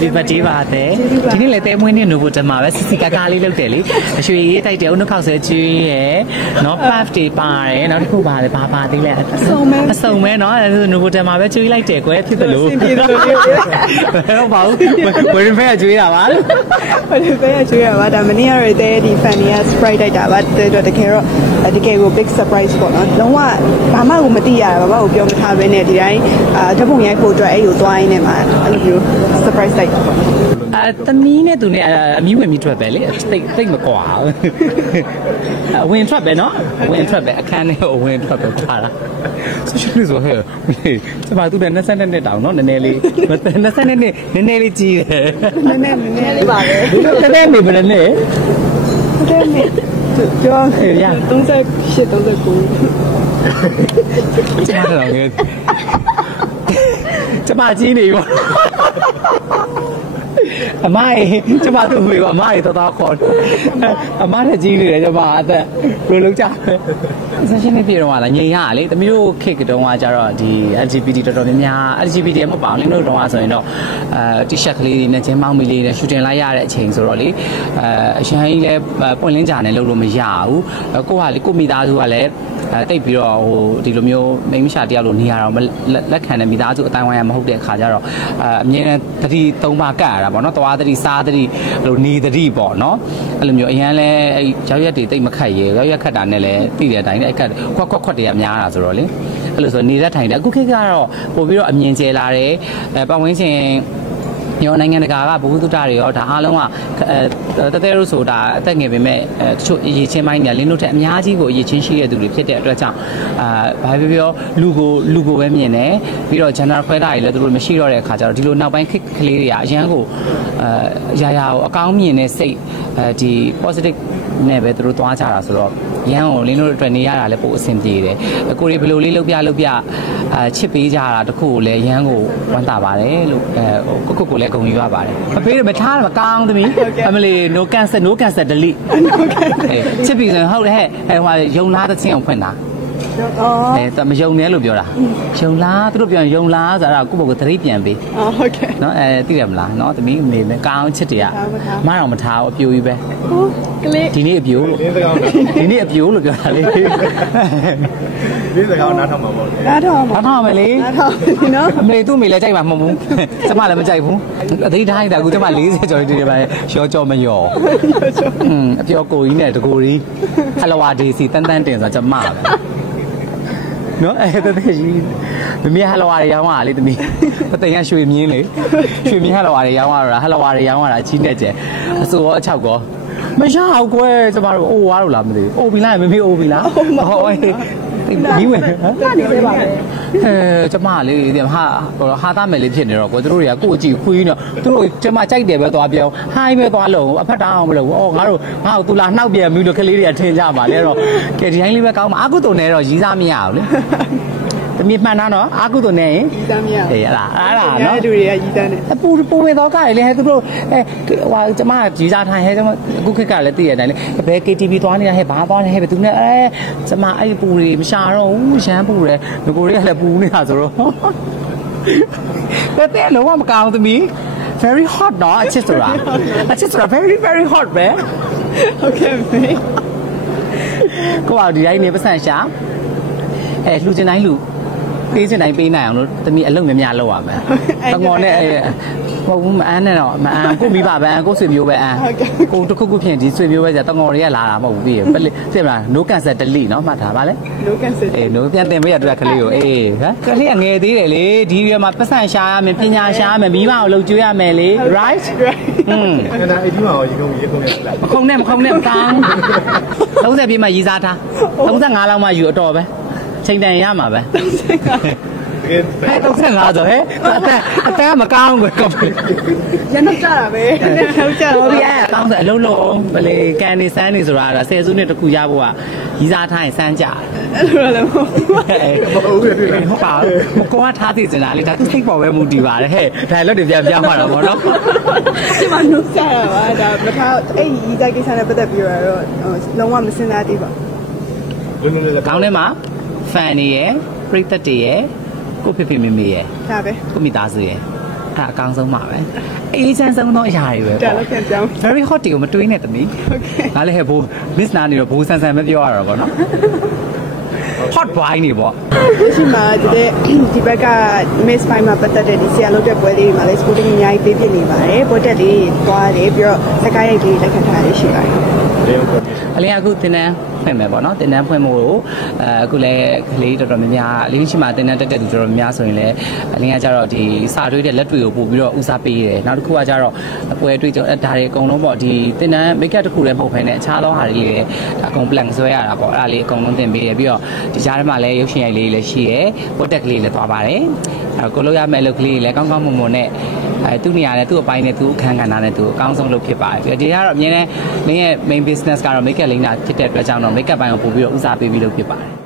Happy birthday ပါတယ်ဒီနေ့လည်းတဲမွေးနေ့နို့ဘုတမှာပဲစီစီကာကာလေးလုပ်တယ်လေအရွှေရေးတိုက်တယ်ဦးနှုတ်ခောက်ဆဲကျွေးရယ်နော် puff တွေပါတယ်နောက်တစ်ခုပါတယ်ဘာသေးလဲအစုံမဲနော်နို့ဘုတမှာပဲကျွေးလိုက်တယ်ကွယ်ဖြစ်တယ်လို့ဟုတ်ပါဘူးဝယ်ရင်ဖဲကျွေးတာပါဝယ်ရင်ဖဲကျွေးတာပါဒါမနေ့ကတည်းကဒီ fan တွေက surprise တိုက်တာပါတကယ်တော့တကယ်ကို big surprise ပေါ့နော်လုံးဝဘာမှကိုမသိရတာဘာမှကိုပြောမထားဘဲနဲ့ဒီတိုင်းဓာတ်ပုံရိုက်ဖို့အတွက်အဲ့ကိုသွားရင်းနဲ့မှာအဲ့လိုမျိုး surprise တိုက်တာပေါ့သမီးနဲ့သူနဲ့အမီးဝင်ပြီးထွက်ပဲလေတိတ်မကွာဝင်ထွက်ပဲနော်ဝင်ထွက်ပဲအခန်းထဲကိုဝင်ထွက်ပဲထားတာဆိုရှယ်လို့ဆိုဟဲ့ကျမသူနဲ့22နှစ်တောင်နော်နည်းနည်းလေး22နှစ်နည်းနည်းလေးကြီးတယ်နည်းနည်းလေးပါပဲတကယ်နေပါနဲ့တဲ့နေကျော်38 39ကျမတော့ငယ်ကျမကြီးနေပါအမကျမတို့မေကအမတော်ခေါ်အမနဲ့ကြီးနေတယ်ကျမအသက်ဘယ်လိုလုပ်ကြဆက်ရှင်းနေပြေတော့လားငြိမ်ရလေတမီးတို့ခေတ်တုန်းကကြတော့ဒီ LGBT တော်တော်များများ LGBT မဟုတ်ပါဘူးလင်းတို့တုန်းကဆိုရင်တော့t-shirt ကလေးတွေနဲ့ဂျင်းမောင်းမီလေးနဲ့ရှူတင်လိုက်ရတဲ့အချိန်ဆိုတော့လေအရှင်ကြီးလည်းပွင့်လင်းကြတယ်လုပ်လို့မရဘူးကိုကလေကိုမိသားစုကလည်းတိတ်ပြီးတော့ဟိုဒီလိုမျိုးမိန်းမရှာတယောက်လိုနေရတော့လက်ခံတဲ့မိသားစုအတိုင်းဝိုင်းရမဟုတ်တဲ့အခါကျတော့အမြဲတမ်းသတိ၃ပါးကတ်ရတာပေါ့နော်သွားသတိစားသတိဟိုနေသတိပေါ့နော်အဲ့လိုမျိုးအရန်လဲအဲ့ရောက်ရက်တွေတိတ်မခတ်ရဲရောက်ရက်ခတ်တာနဲ့လည်းသိတဲ့အတိုင်းအဲ့ခတ်ခွက်တွေကများတာဆိုတော့လေအဲ့လိုဆိုနေတဲ့ထိုင်တယ်အခုခေတ်ကတော့ပို့ပြီးတော့အမြင်ကျဲလာတယ်ပတ်ဝန်းကျင်ရောနိုင်ငံတကာကဘုဟုတုတ္တတွေရောဒါအားလုံးကတဲလို့ဆိုတာအသက်ငယ်ပေမဲ့တချို့အရေးချင်းပိုင်းညာလင်းတို့ထက်အများကြီးကိုအရေးချင်းရှိတဲ့သူတွေဖြစ်တဲ့အတွက်ကြောင့်ဘာပဲပြောလူကိုပဲမြင်တယ်ပြီးတော့ gender ခွဲတာတွေလည်းသူတို့မရှိတော့တဲ့အခါကျတော့ဒီလိုနောက်ပိုင်းခက်ကလေးတွေကအရန်ကိုရာကိုအကောင်းမြင်တဲ့စိတ်ဒီ positive နဲ့ပဲသူတို့သွားကြတာဆိုတော့ရန်ကိုလင်းတို့အတွက်နေရတာလည်းပိုအဆင်ပြေတယ်ကိုရီဘယ်လိုလေးလုပ်ပြချစ်ပေးကြတာတခုကိုလည်းရန်ကိုဝမ်းသာပါတယ်လို့ကိုလည်းဂုဏ်ယူရပါတယ်မပေးမထားမကောင်းသမီးအမလီ no cancel delete ချစ်ပြီးဆိုဟုတ်တယ်ဟဲ့ဟိုယုံလားတဲ့ချင်းအောင်ဖွင့်တာမယုံနဲ့လို့ပြောတာယုံလားသူတို့ပြောယုံလားဆိုတာကိုယ့်ဘက်ကသတိပြန်ပေးဟုတ်ကဲ့နော်သိရမလားနော်သမီးအမေကောင်းချစ်တယ်မတော့မထားဘူးအပြိုကြီးပဲကလေးဒီနေ့အပြိုလို့ဒီနေ့အပြိုလို့ပြောတာလေဒီစကားနားထောင်မှာပေါ့နားထောင်မယ်လေနော်အမေသူ့အမေလည်းကြိုက်မှာမဟုတ်ဘူးကျမလည်းမကြိုက်ဘူးအသေးထားနေတာကူကျမ40ကျော်ဒီပါရောကြောမရောအပြောကိုကြီးနဲ့တကိုကြီးဟလဝါဒေစီတန်းတင်ဆိုကျမပဲနော်တသက်ကြီးမမေဟလဝါတွေရောင်းရလေတမီးတသိန်းကရွှေမြင်းလေရွှေမြင်းဟလဝါတွေရောင်းရတာဟလဝါတွေရောင်းရတာကြီးနဲ့ကျဲအစိုးရောအချောက်ကောမရအောင်ကွယ်ကျမတို့အိုးွားလို့လားမသိဘူးအိုးပြီလားမမေအိုးပြီလားဟုတ်ဒီဝင်နေသေးပါလေကျမလေးဟာသားမယ်လေးဖြစ်နေတော့ကိုတို့တွေကကိုအကြည့်ခွေးနေသူတို့ကျမကြိုက်တယ်ပဲသွားပြောဟိုင်းပဲသွားလို့အဖက်တောင်းမလို့ငါတို့သူလာနှောက်ပြန်ပြီလို့ကလေးတွေကထင်ကြပါလေတော့ကဲဒီတိုင်းလေးပဲကောင်းမှာအာကုတုံနဲ့တော့ရီးစားမရဘူးလေတမီမှန်တာနော်အာကုတုံနဲ့ရီးစားမရအေးအဲ့ဒါနော်လူတွေကရီးစားနေပူဝင်တော့ကလေဟဲ့သူတို့ဟိုကျမရီးစားထိုင်ဟဲ့ကျမအခုခေတ်ကလည်းသိရတဲ့အတိုင်းလေဘယ် KTV သွားနေတာဟဲ့ဘာသွားနေဟဲ့ဘယ်သူနဲ့ကျမအဲ့ပူတွေမရှာတော့ဘူးရမ်းပူတယ်ငကိုတွေကလည်းပူနေတာဆိုတော့တဲ့လုံးဝမကောင်းသမီး very hot နော်အချစ်ဆိုတာ very very hot ပဲဟုတ်ကဲ့မေကိုကဒီတိုင်းနေပတ်စံရှာလှူချင်တိုင်းလှူပေးချင်တိုင်းပေးနိုင်အောင်လို့တမီအလုံးများများလုပ်ရမယ်တငေါ်နဲ့ဟုတ်ဘူးမအန်းနဲ့တော့မအန်းကိုမိဘပဲကိုဆွေမျိုးပဲအန်းကိုတခုခုဖြစ်ဒီဆွေမျိုးပဲじゃတငေါ်တွေကလာတာမဟုတ်ဘူးပြီးရသိမလား no cancel delete နော်မှတ်ထားပါလေ no cancel no ပြန်တင်ပေးရတဲ့ကလေးကိုဟမ်ကလေးငယ်သေးတယ်လေဒီရွယ်မှာပတ်စံရှာရမယ်ပညာရှာရမယ်မိဘကိုလှုပ်ကြွေးရမယ်လေ right အဲ့ဒါအဲ့ဒီမှာရေကုန်ရလားမခုံနဲ့မကောင်း30ပြည့်မှရီးစားထား35လောက်မှယူအတော်ပဲချိန်တန်ရမှာပဲဟဲ့35ဆိုဟဲ့အတန်းမကောင်းဘူးကောရန်တော့ကြတာပဲဟုတ်ကြတော့ဒီအဲ့ကောင်းဆိုအလုံးလုံးဗလေကန်နေစမ်းနေဆိုတာဆယ်စုနှစ်တခုရဖို့ကရီးစားထားရင်စမ်းကြအဲ့လိုလည်းမဟုတ်ဟုတ်ပါဘူးကိုကထားသိစင်တာလေဒါသူစိတ်ပေါ်ပဲမူတည်ပါတယ်ဟဲ့ဒါလည်းတွေပြန်မှာတော့ဗောနော်ဒီမှာနှုတ်ကြတာပါဒါမထားအဲ့ရီးစားကိစ္စနဲ့ပတ်သက်ပြီးတော့လုံးဝမစင်စားသေးပါကောင်းထဲမှာ fan တွေရယ်ပရိသတ်တွေရယ်ကိုဖေဖေမေမေရယ်ဒါပဲကိုမိသားစုရယ် အဲ့အကောင်းဆုံးပါပဲအေးချမ်းဆုံးသောအရာတွေပဲ တယ်လို့ပြန်ပြောင်း very hot တွေကိုမတွေးနဲ့တမီး Okay ငါလည်းဟဲ့ဘိုး miss နာနေတော့ဘိုးဆန်ဆန်ပဲပြောရတော့ဗောနော် hot boy နေဗော ရှိမှာဒီဘက်က miss ပိုင်းမှာပတ်သက်တဲ့ဒီဆရာလုပ်တဲ့ပွဲလေးတွေမှာလည်း sporting အများကြီးပေးပြနေပါတယ်ပွဲတက်လေးသွားတယ်ပြီးတော့စကားရိုက်လေးလက်ခံထားရရှိပါတယ် အလင်းအခုတင်တန်းဖွင့်မယ်ပေါ့နော်တင်တန်းဖွင့်မှုကိုအခုလည်းကလေးတော်တော်များများအလင်းရှိမှတင်တန်းတက်တဲ့သူတော်တော်များဆိုရင်လည်းအလင်းကကြတော့ဒီစာတွေးတဲ့လက်တွေကိုပို့ပြီးတော့ဦးစားပေးတယ်နောက်တစ်ခုကကြတော့အပွဲတွေးကြဒါတွေအကုန်လုံးပေါ့ဒီတင်တန်း make up တစ်ခုလည်းမဟုတ်ဘဲနဲ့အခြားသောဟာတွေလည်းအကုန် plan ဆွဲရတာပေါ့အဲ့ဒါလေးအကုန်လုံးတင်ပေးတယ်ပြီးတော့ဒီကြားထဲမှာလည်းရုပ်ရှင်ရိုက်လေးလည်းရှိတယ်ပို့တက်ကလေးလည်းသွားပါတယ်ကိုလို့ရမယ့်အလုပ်ကလေးလည်းကောင်းကောင်းမွန်မွန်နဲ့သူ့နေရာနဲ့သူ့အပိုင်းနဲ့သူ့အခန်းကဏ္ဍနဲ့သူအကောင်းဆုံးလုပ်ဖြစ်ပါတယ်ပြီးတော့ဒီကတော့အမြဲတမ်းမင်းရဲ့ main business ကတော့ make up လိမ့်တာဖြစ်တဲ့အတွက်ကြောင့်တော့ make up ပိုင်းကိုပို့ပြီးတော့ဦးစားပေးပြီးလုပ်ဖြစ်ပါတယ်